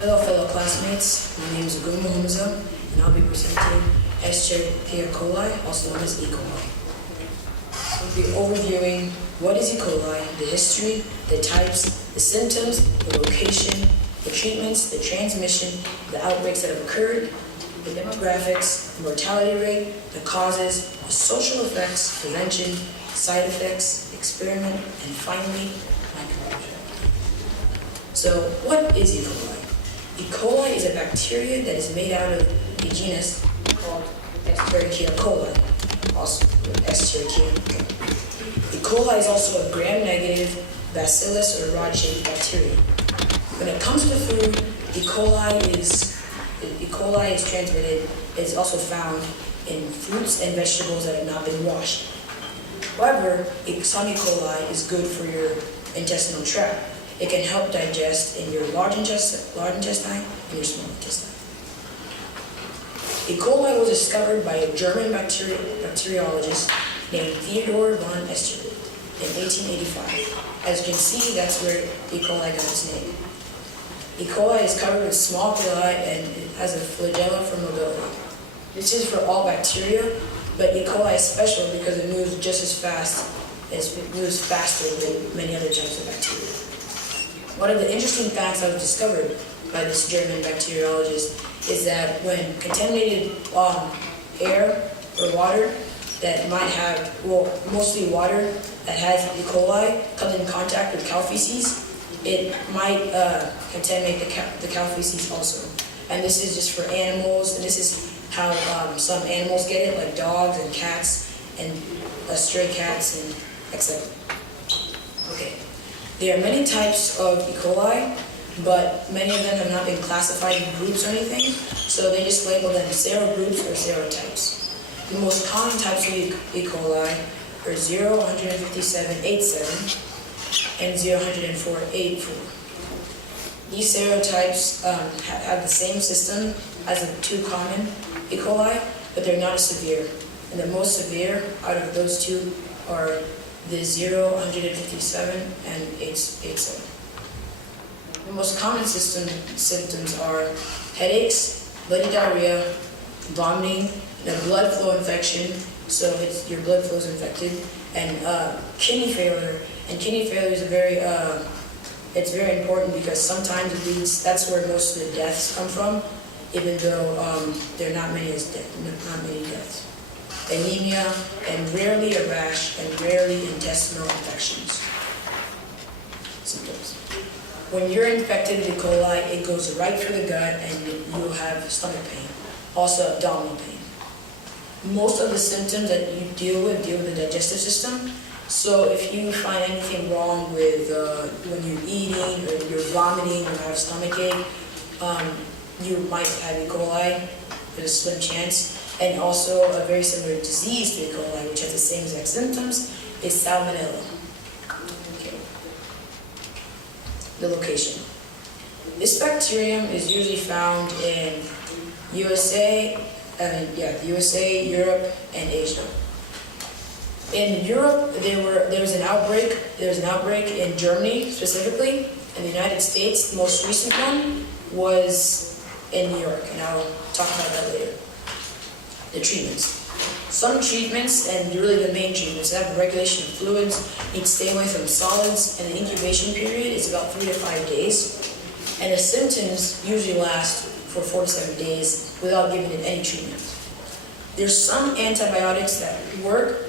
Hello fellow classmates, my name is Aguma Muhumuza and I'll be presenting E Coli, also known as E Coli. We'll be overviewing what is E. coli, the history, the types, the symptoms, the location, the treatments, the transmission, the outbreaks that have occurred, the demographics, the mortality rate, the causes, the social effects, prevention, side effects, experiment, and finally, my conclusion. So, what is E. coli? E. coli is a bacteria that is made out of a genus called E Coli, also Escherichia. E. coli is also a gram-negative bacillus or rod-shaped bacteria. When it comes to food, E. coli is transmitted, is also found in fruits and vegetables that have not been washed. However, some E. coli is good for your intestinal tract. It can help digest in your large intestine and your small intestine. E. coli was discovered by a German bacteriologist named Theodor von Oester in 1885. As you can see, that's where E. coli got its name. E. coli is covered with small villi and it has a flagella for mobility. This is for all bacteria, but E. coli is special because it moves just as fast, it moves faster than many other types of bacteria. One of the interesting facts that was discovered by this German bacteriologist is that when contaminated air or water that might have, mostly water that has E. coli comes in contact with cow feces, it might contaminate the cow feces also. And this is just for animals, and this is how some animals get it, like dogs and cats and stray cats and etc. Okay. There are many types of E. coli, but many of them have not been classified in groups or anything, so they just label them serogroups or serotypes. The most common types of E. coli are 0, 157, 87, and 0, 104, 84. These serotypes have the same system as the two common E. coli, but they're not as severe. And the most severe out of those two are the 0, 157, and 87. The most common symptoms are headaches, bloody diarrhea, vomiting, and a blood flow infection, so your blood flow is infected, and kidney failure. And kidney failure is it's very important because sometimes it leads, that's where most of the deaths come from, even though there are not many deaths. Anemia, and rarely a rash, and rarely intestinal infections. Symptoms. When you're infected with E. coli, it goes right through the gut and you'll have stomach pain, also abdominal pain. Most of the symptoms that you deal with the digestive system, so if you find anything wrong with when you're eating or you're vomiting or have stomach ache, you might have E. coli. There's a slim chance. And also a very similar disease to E. coli, which has the same exact symptoms, is salmonella. Okay. The location. This bacterium is usually found in the USA, Europe, and Asia. In Europe, there was an outbreak in Germany specifically. In the United States, the most recent one was in New York, and I'll talk about that later. The treatments. Some treatments, and really the main treatments, have regulation of fluids, need to stay away from solids, and the incubation period is about 3 to 5 days. And the symptoms usually last for 4 to 7 days without giving it any treatment. There's some antibiotics that work.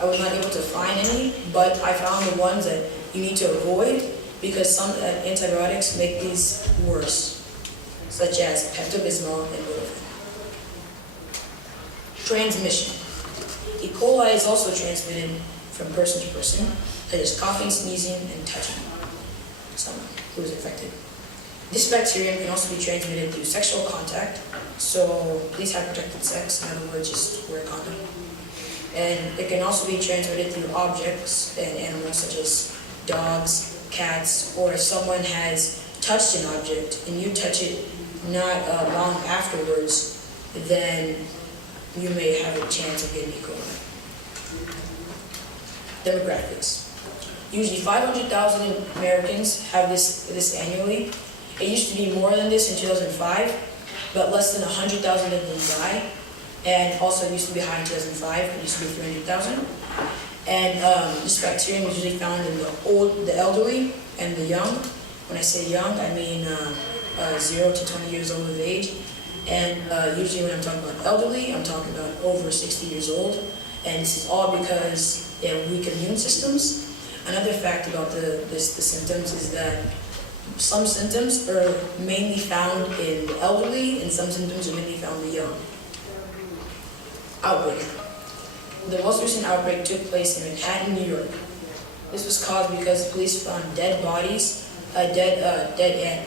I was not able to find any, but I found the ones that you need to avoid because some antibiotics make these worse, such as Pepto-Bismol and Vodafone. Transmission. E. coli is also transmitted from person to person, such as coughing, sneezing, and touching someone who is infected. This bacterium can also be transmitted through sexual contact, so please have protected sex, in other words, just wear a condom. And it can also be transmitted through objects and animals such as dogs, cats, or if someone has touched an object and you touch it not long afterwards, then you may have a chance of getting E. coli. Demographics. Usually 500,000 Americans have this annually, It used to be more than this in 2005, but less than 100,000 of them died. And also it used to be high in 2005, it used to be 300,000. And this bacterium is usually found in the elderly and the young. When I say young, I mean 0 to 20 years old of age. And usually when I'm talking about elderly, I'm talking about over 60 years old. And this is all because they have weak immune systems. Another fact about the symptoms is that some symptoms are mainly found in the elderly and some symptoms are mainly found in the young. Outbreak. The most recent outbreak took place in Manhattan, New York. This was caused because police found dead bodies, dead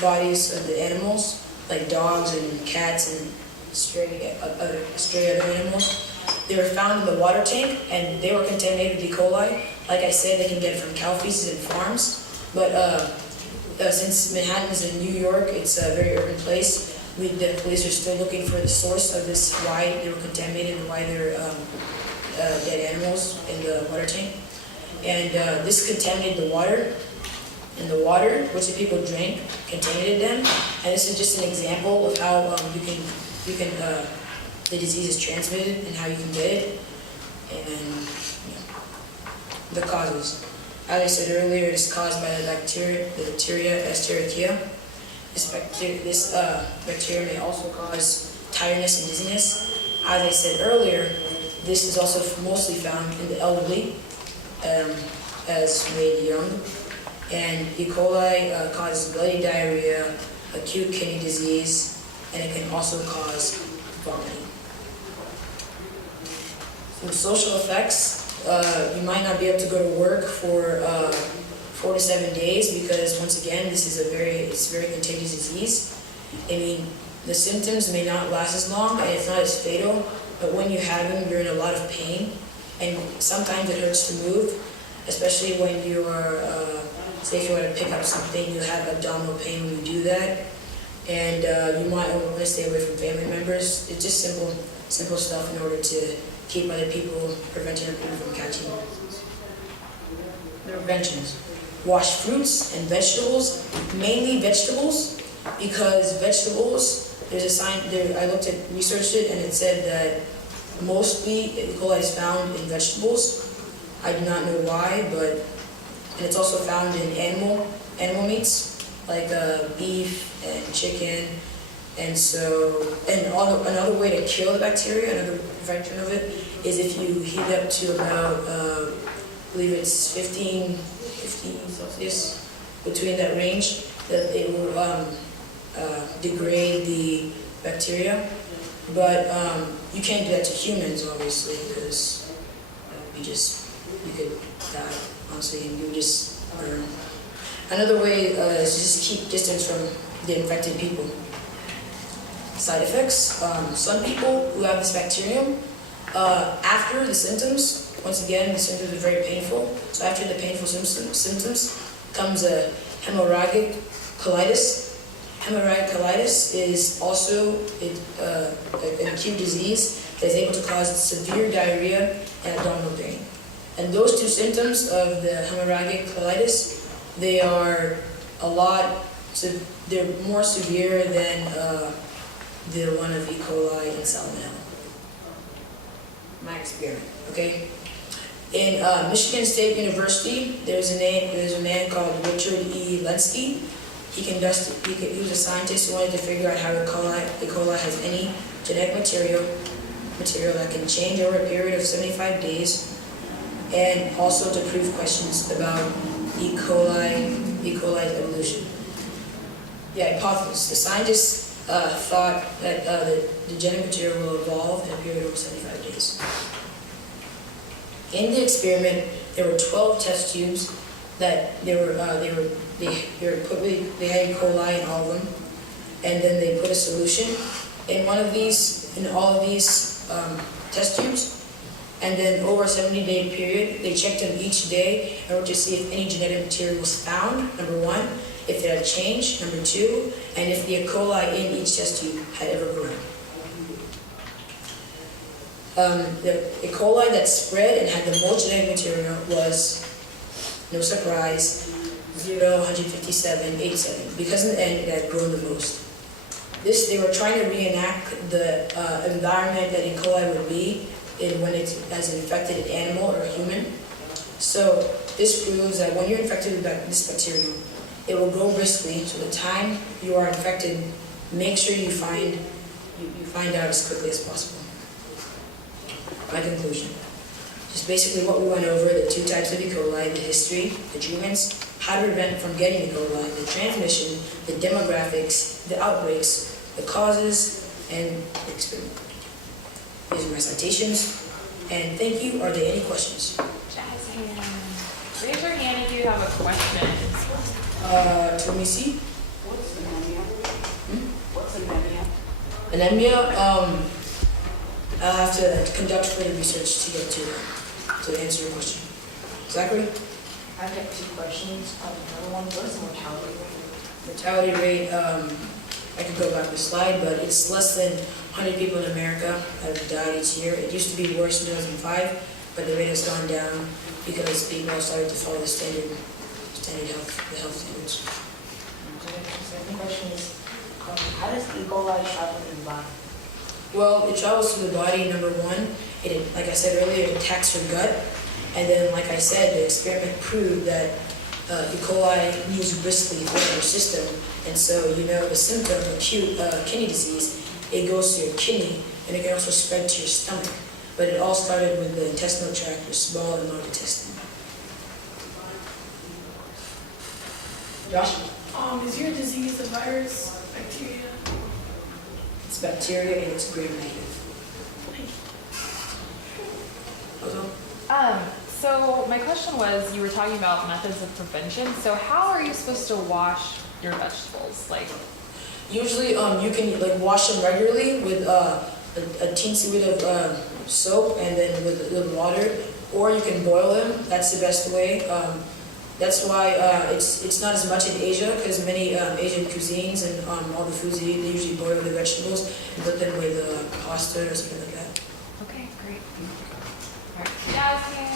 bodies of the animals, like dogs and cats and stray other animals. They were found in the water tank and they were contaminated with E. coli. Like I said, they can get it from cow feces and farms. But since Manhattan is in New York, it's a very urban place. The police are still looking for the source of this, why they were contaminated and why they're dead animals in the water tank. And this contaminated the water. And the water, which the people drank, contaminated them. And this is just an example of how the disease is transmitted and how you can get it. And the causes. As I said earlier, it is caused by the bacteria Escherichia. This bacteria may also cause tiredness and dizziness. As I said earlier, this is also mostly found in the elderly, as made young. And E. coli causes bloody diarrhea, acute kidney disease, and it can also cause vomiting. Some social effects. You might not be able to go to work for 4 to 7 days because, once again, this is a very contagious disease. I mean, the symptoms may not last as long and it's not as fatal, but when you have them, you're in a lot of pain, and sometimes it hurts to move, especially when you are, say if you want to pick up something, you have abdominal pain when you do that, and you might want to stay away from family members. It's just simple stuff in order to keep other people, preventing other people from catching it. The preventions. Wash fruits and vegetables, mainly vegetables, because vegetables, there's a sign there, I researched it, and it said that mostly E. coli is found in vegetables. I do not know why, but and it's also found in animal meats, like beef and chicken. And so, another way to kill the bacteria, another prevention of it, is if you heat it up to about, I believe it's 15 Celsius, between that range, that it will degrade the bacteria. But you can't do that to humans, obviously, because you could die, honestly, and you would just burn. Another way is to just keep distance from the infected people. Side effects. Some people who have this bacterium, after the symptoms, once again, the symptoms are very painful. So after the painful symptoms comes a hemorrhagic colitis. Hemorrhagic colitis is also an acute disease that is able to cause severe diarrhea and abdominal pain. And those two symptoms of the hemorrhagic colitis, they are they're more severe than the one of E. coli and salmonella. My experiment, okay? In Michigan State University, there's a man called Richard E. Lenski. He was a scientist who wanted to figure out how E. coli has any genetic material that can change over a period of 75 days, and also to prove questions about E. coli's evolution. The hypothesis. The scientists thought that the genetic material will evolve in a period of 75 days. In the experiment, there were 12 test tubes that they had E. coli in all of them, and then they put a solution in all of these test tubes. And then over a 70-day period, they checked them each day in order to see if any genetic material was found, number one, if it had changed, number two, and if the E. coli in each test tube had ever grown. The E. coli that spread and had the most genetic material was, no surprise, 0, 157, 87, because in the end it had grown the most. They were trying to reenact the environment that E. coli would be when it's as an infected animal or a human. So this proves that when you're infected with this bacterium, it will grow briskly. So the time you are infected, make sure you find out as quickly as possible. My conclusion. Just basically what we went over, the 2 types of E. coli, the history, the treatments, how to prevent from getting E. coli, the transmission, the demographics, the outbreaks, the causes, and the experiment. These are my citations, and thank you. Are there any questions? Raise your hand if you have a question. Let me see. What's anemia? What's anemia? Anemia, I'll have to conduct further research to get to answer your question. Zachary? I've got 2 questions. Another one, what is the mortality rate? Mortality rate, I could go back the slide, but it's less than 100 people in America have died each year. It used to be worse in 2005, but the rate has gone down because people have started to follow the standard health standards. Okay. The second question is, how does E. coli travel in the body? Well, it travels through the body, number one. Like I said earlier, it attacks your gut. And then, like I said, the experiment proved that E. coli moves briskly through your system. And so, the symptom, acute kidney disease, it goes to your kidney, and it can also spread to your stomach. But it all started with the intestinal tract, your small and large intestine. Josh? Is your disease a virus, bacteria? It's bacteria and it's gram-negative. So my question was, you were talking about methods of prevention. So how are you supposed to wash your vegetables? Usually, you can wash them regularly with a teensy bit of soap and then with water, or you can boil them. That's the best way. That's why it's not as much in Asia, because many Asian cuisines and all the foods they usually boil the vegetables and put them with pasta or something like that. Okay, great. All right. Jasmine.